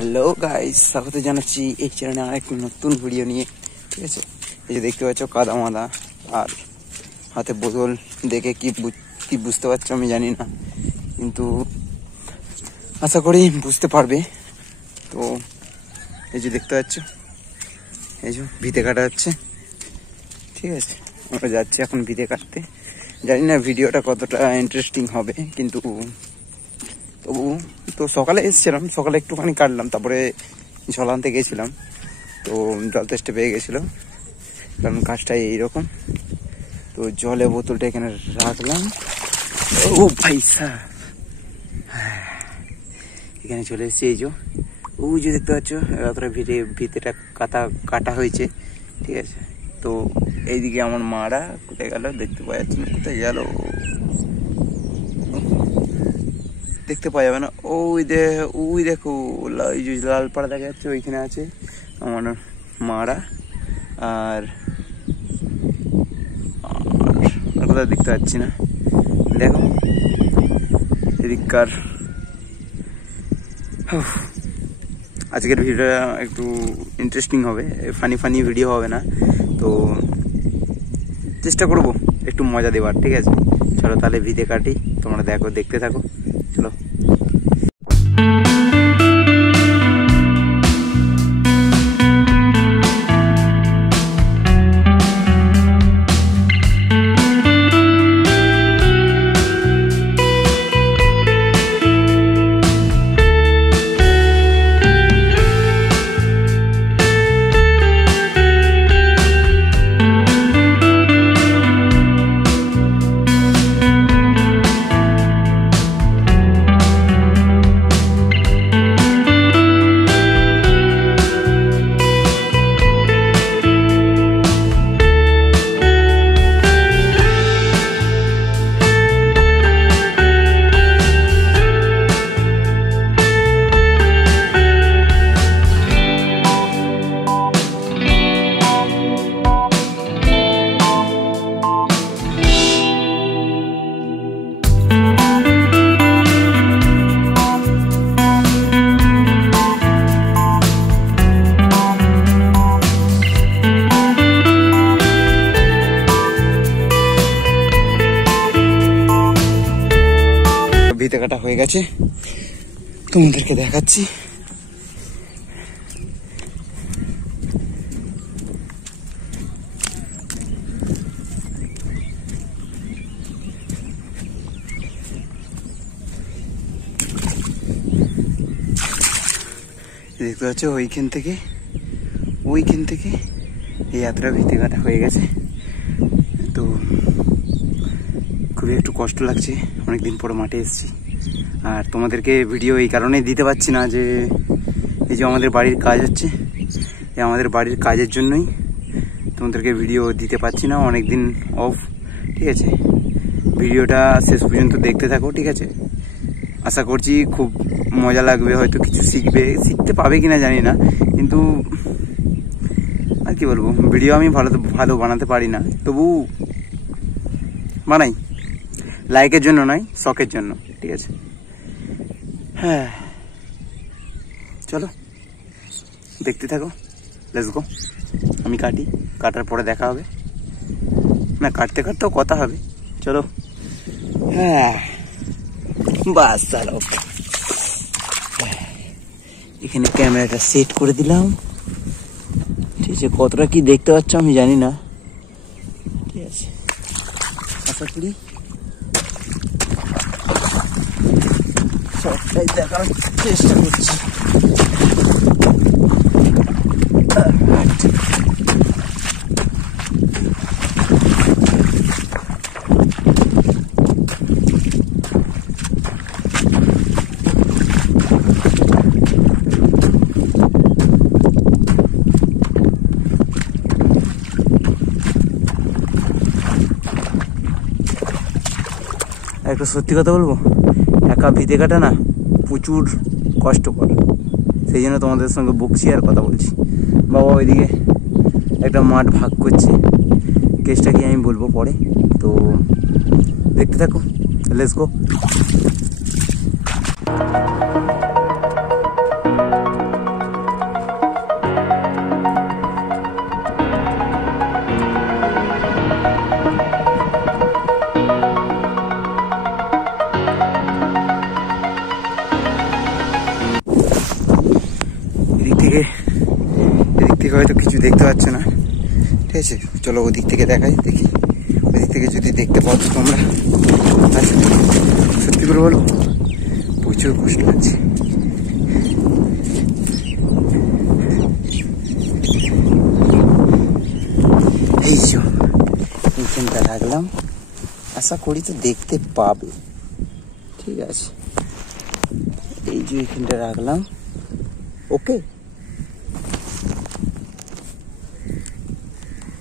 Hello guys, স্বাগত জানাচ্ছি এই চ্যানেলে আরেক নতুন ভিডিও নিয়ে। ঠিক আছে, এই যে দেখতে পাচ্ছ কাদা মাদা আর হাতে বোতল দেখে কি বুঝতে পারছো আমি জানি না, কিন্তু আশা করি বুঝতে পারবে। তো এই যে দেখতে পাচ্ছ, এই যে ভিতে কাটা হচ্ছে। ঠিক আছে, আমরা যাচ্ছি এখন ভিতে কাটতে। জানি না ভিডিওটা কতটা ইন্টারেস্টিং হবে, কিন্তু তবু তো সকালে এসেছিলাম, সকালে একটুখানি কাটলাম, তারপরে জল আনতে গেছিলাম, তো জল তেষ্টা পেয়ে গেছিলো, কারণ কাজটা এইরকম। তো জলে বোতলটা এখানে রাখলাম। ও ভাইসা, এখানে চলে এসেছি। এই যে দেখতে পাচ্ছ এতটা ভিতেটা কাটা হয়েছে। ঠিক আছে, তো এইদিকে আমার মারা কোথায় গেল দেখতে পাওয়া যাচ্ছে না, কোথায় গেল দেখতে পাওয়া যাবে না। ওই দেখো ওই যে লাল পাড়া দেখা যাচ্ছে, ওইখানে আছে আমার মারা। আর কোথাও দেখতে পাচ্ছি না। দেখো এদিককার। আজকের ভিডিওটা একটু ইন্টারেস্টিং হবে, ফানি ভিডিও হবে না, তো চেষ্টা করবো একটু মজা দেওয়ার। ঠিক আছে, চলো তাহলে ভিডিও কাটি, তোমরা দেখতে থাকো, চলো। ভিতে কাটা হয়ে গেছে, তোমাদেরকে দেখাচ্ছি। দেখতে পাচ্ছ ওইখান থেকে এই এতটা ভিতে কাটা হয়ে গেছে। তো খুবই একটু কষ্ট লাগছে, অনেকদিন পরে মাঠে এসেছি। আর তোমাদেরকে ভিডিও এই কারণেই দিতে পারছি না যে এই যে আমাদের বাড়ির কাজ হচ্ছে, এই আমাদের বাড়ির কাজের জন্যই তোমাদেরকে ভিডিও দিতে পারছি না, অনেকদিন অফ। ঠিক আছে, ভিডিওটা শেষ পর্যন্ত দেখতে থাকো। ঠিক আছে, আশা করছি খুব মজা লাগবে, হয়তো কিছু শিখতে পাবে কিনা জানি না, কিন্তু আর কি বলবো, ভিডিও আমি ভালো বানাতে পারি না, তবু বানাই, লাইকের জন্য নয়, শখের জন্য। ঠিক আছে, হ্যাঁ চলো দেখতে থাকো, লেটস গো। আমি কাটার পরে দেখা হবে, না কাটতেও কথা হবে, চলো। হ্যাঁ বাস চলো, এখানে ক্যামেরাটা সেট করে দিলাম। ঠিক আছে, কতটা কি দেখতে পাচ্ছ আমি জানি না। ঠিক আছে, আশা করি সবটাই দেখার চেষ্টা করছি। একটা সত্যি কথা বলবো, একা ভিতে কাটা না প্রচুর কষ্টকর, সেই জন্য তোমাদের সঙ্গে বকছি আর কথা বলছি। বাবা ওইদিকে একটা মাঠ ভাগ করছে, কেসটা কি আমি বলবো পরে, তো দেখতে থাকো, লেটস গো। হয়তো কিছু দেখতে পাচ্ছ না, ঠিক আছে। চলো ওদিক থেকে দেখাই, দেখি ওদিক থেকে যদি দেখতে পাচ্ছ তোমরা। সত্যি করে বলো, প্রচুর কষ্ট লাগছে। এই যে এইখানটা রাখলাম, আশা করি তো দেখতে পাবে, ঠিক আছে। এই যে এইখানটা রাখলাম, ওকে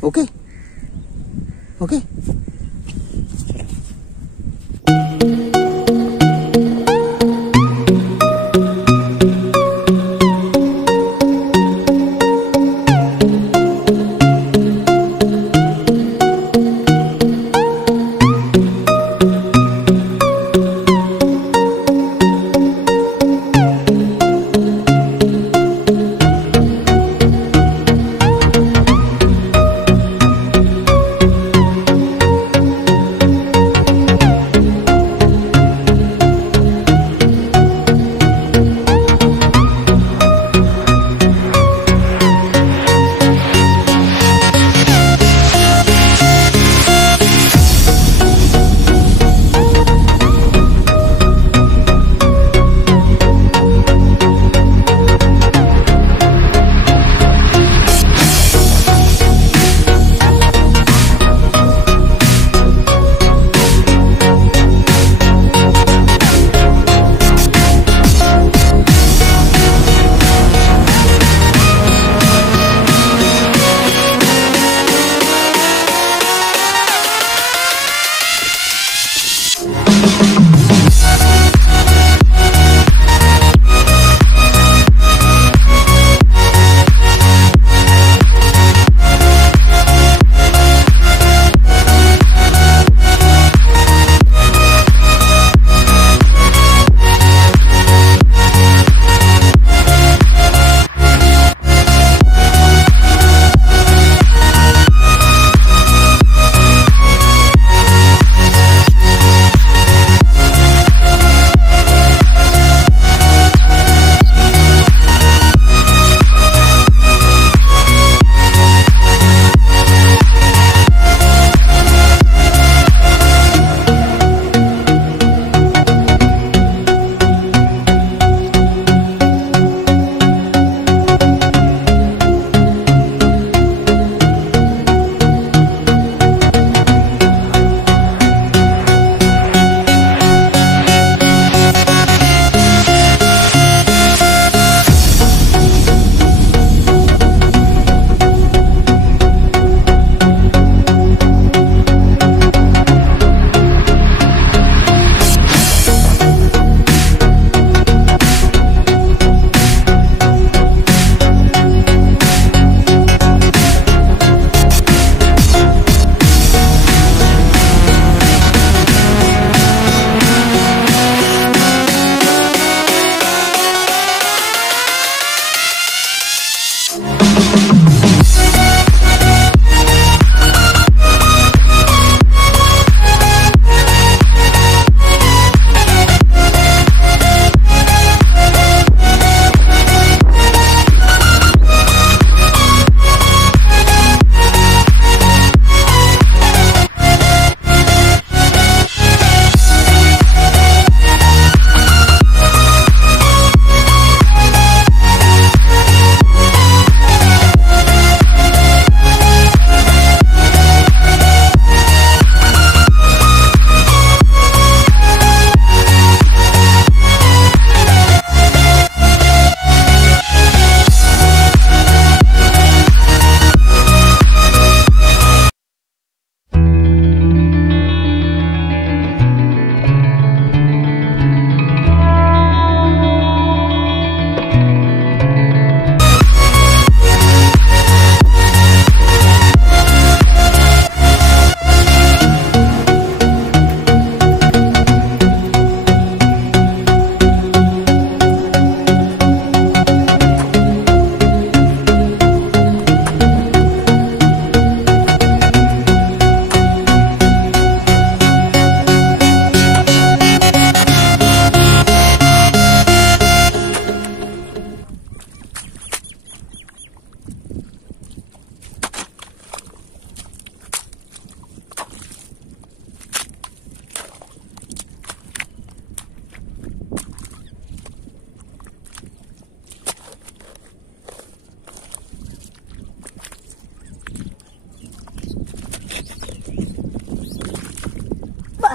ওকে ওকে।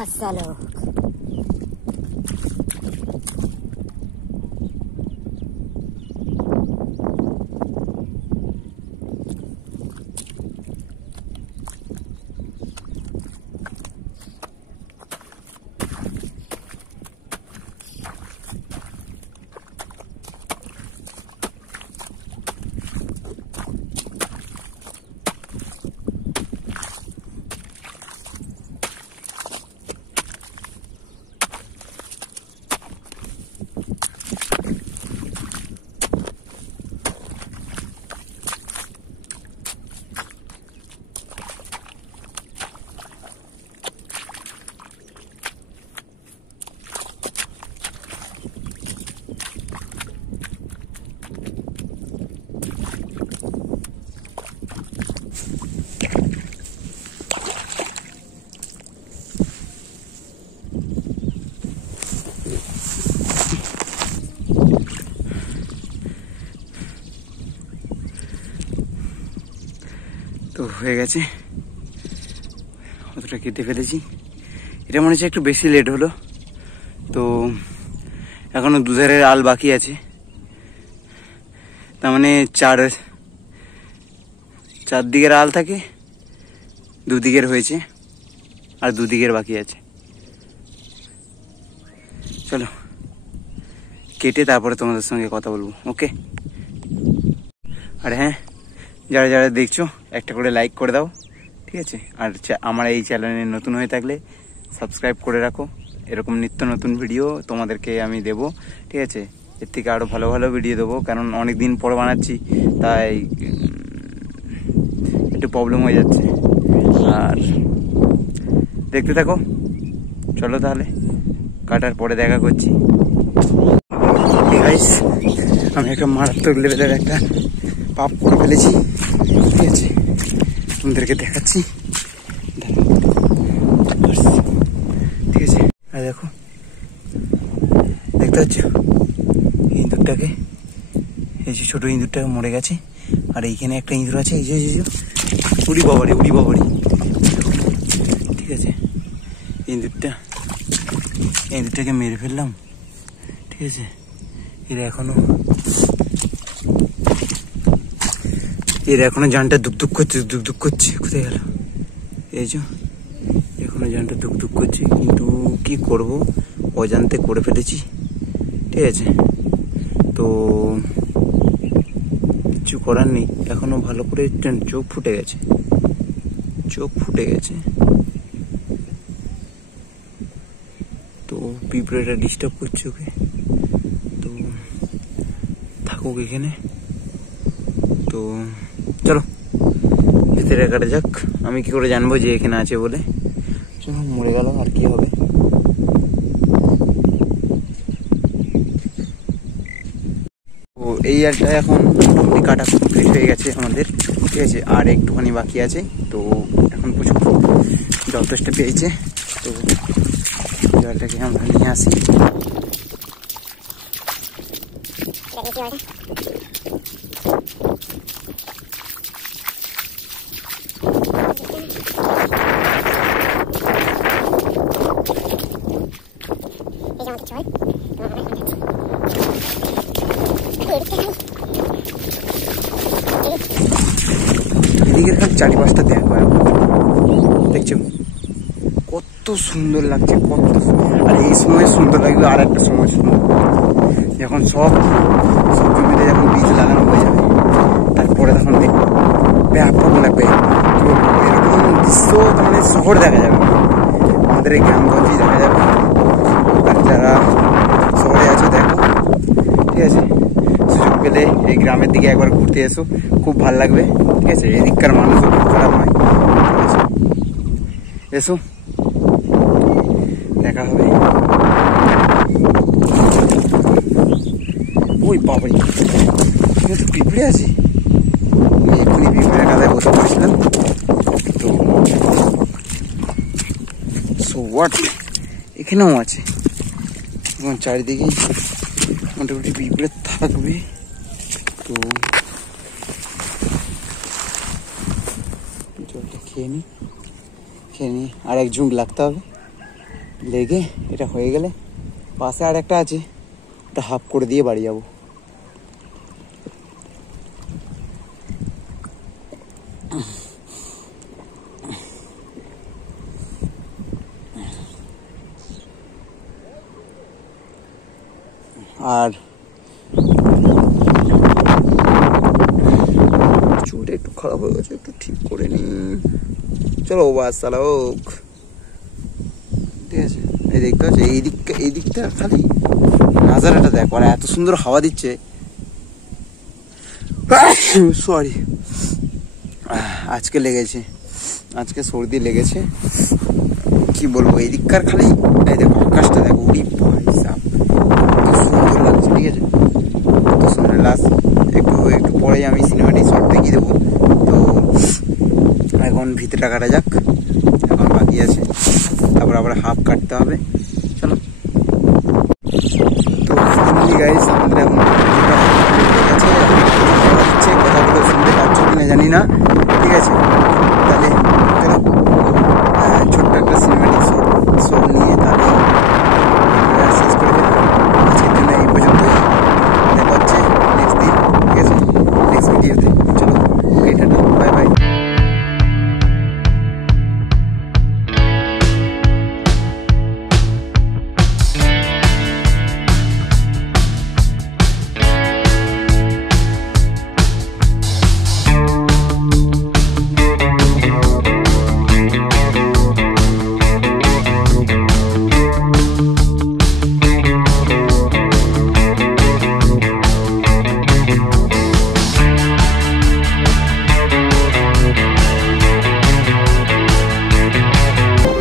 सालो তো হয়ে গেছে, অতটা কেটে ফেলেছি। এটা মনে হচ্ছে একটু বেশি লেট হলো। তো এখনো দুধারের আল বাকি আছে, তার মানে চারদিকের আল থাকে, দুদিকের হয়েছে আর দুদিকের বাকি আছে। চলো কেটে তারপরে তোমাদের সঙ্গে কথা বলবো, ওকে? আর হ্যাঁ, যারা যারা দেখছো একটা করে লাইক করে দাও, ঠিক আছে? আর আমার এই চ্যানেলে নতুন হয়ে থাকলে সাবস্ক্রাইব করে রাখো। এরকম নিত্য নতুন ভিডিও তোমাদেরকে আমি দেব, ঠিক আছে? এর থেকে আরও ভালো ভালো ভিডিও দেবো, কারণ অনেক দিন পর বানাচ্ছি, তাই একটু প্রবলেম হয়ে যাচ্ছে। আর দেখতে থাকো, চলো তাহলে কাটার পরে দেখা করছি। গাইস, আমি একটা মারাত্মক লেভেলের একটা পাপ করে ফেলেছি, ঠিক আছে? তোমাদেরকে দেখাচ্ছি, ঠিক আছে? আর দেখো, দেখতে পাচ্ছ ইঁদুরটাকে? এই যে ছোট ইঁদুরটাকে মরে গেছে, আর এইখানে একটা ইঁদুর আছে, এই যে উড়ি বাবারি, ঠিক আছে? ইঁদুরটাকে মেরে ফেললাম, ঠিক আছে? এরা এখনো জানটা দুক করছে। কোথায় গেল? এই যে এখনো জানটা দুক করছে, কিন্তু কি করব, অজান্তে করে ফেলেছি, ঠিক আছে? তো কিছু করার নেই, এখনো ভালো করে চোখ ফুটে গেছে। তো পিঁপড়েটা ডিস্টার্ব করছে ওকে, তো থাকুক এখানে। তো চলো ভিতরে কাটা যাক। আমি কি করে জানবো যে এখানে আছে বলে? চলো, মরে গেল আর কি হবে। তো এই আলটা এখন মোটামুটি কাটা কমপ্লিট হয়ে গেছে আমাদের, ঠিক আছে? আর একটুখানি বাকি আছে। তো এখন প্রচুর যথেষ্ট পেয়েছে, তো জলটাকে আমরা নিয়ে আসি। এদিকের খালি চারিপাশটা দেখো, দেখছো কত সুন্দর লাগছে, আর এই সময় সুন্দর লাগবে। আর একটা সময় সুন্দর, যখন সব জমিতে যখন বীজ লাগানো হয়ে যাবে, তারপরে তখন ব্যাপক লাগবে। এরকম দৃশ্য মানে শহর দেখা যাবে, আমাদের এই গ্রামগঞ্জেই দেখা যাবে। আর যারা শহরে আছো দেখো, ঠিক আছে? সুযোগ পেলে এই গ্রামের দিকে একবার ঘুরতে এসো, খুব ভালো লাগবে, ঠিক আছে? এদিককার মানুষও খুব খারাপ নয়, ঠিক আছে? এসো, দেখা হবে। ওই বাবাই, এখানে তো পিঁপড়ে আছে। আমি এক্ষুনি পিঁপড়ের কাদায় বসে পড়েছিলাম। তো সো হোয়াট, এখানেও আছে, এবং চারিদিকেই মোটামুটি পিঁপড়ে থাকবে। তো জলটা খেয়ে নি, আর এক ঝুঁক লাগতে হবে, লেগে এটা হয়ে গেলে পাশে আর একটা আছে, ওটা হাফ করে দিয়ে বাড়ি যাবো। আর চুলটা একটু খারাপ হয়ে গেছে, একটু ঠিক করে নি। চলো বাস চালাওক। ঠিক আছে, এই দেখতে পাচ্ছ এই দিকটা খালি নাজারাটা দেখো, আর এত সুন্দর হাওয়া দিচ্ছে। সরি, আজকে সর্দি লেগেছে, কি বলবো। এই দিককার খালি এই দেখো, আকাশটা দেখো, উড়ি ভাই সাব, কত সুন্দর লাগছে। ঠিক আছে, কত সুন্দর। লাস্ট একটু পরেই আমি সিনেমাটি শর্ট দেখিয়ে দেবো। তো এখন ভিতরটা কাটা যাক, এখন বাকি আছে, তারপর আবার হাফ কাটতে হবে। চলো। তো ফাইনালি গাইস, আমাদের এখন কথাগুলো শুনতে পাচ্ছ কিনা জানি না।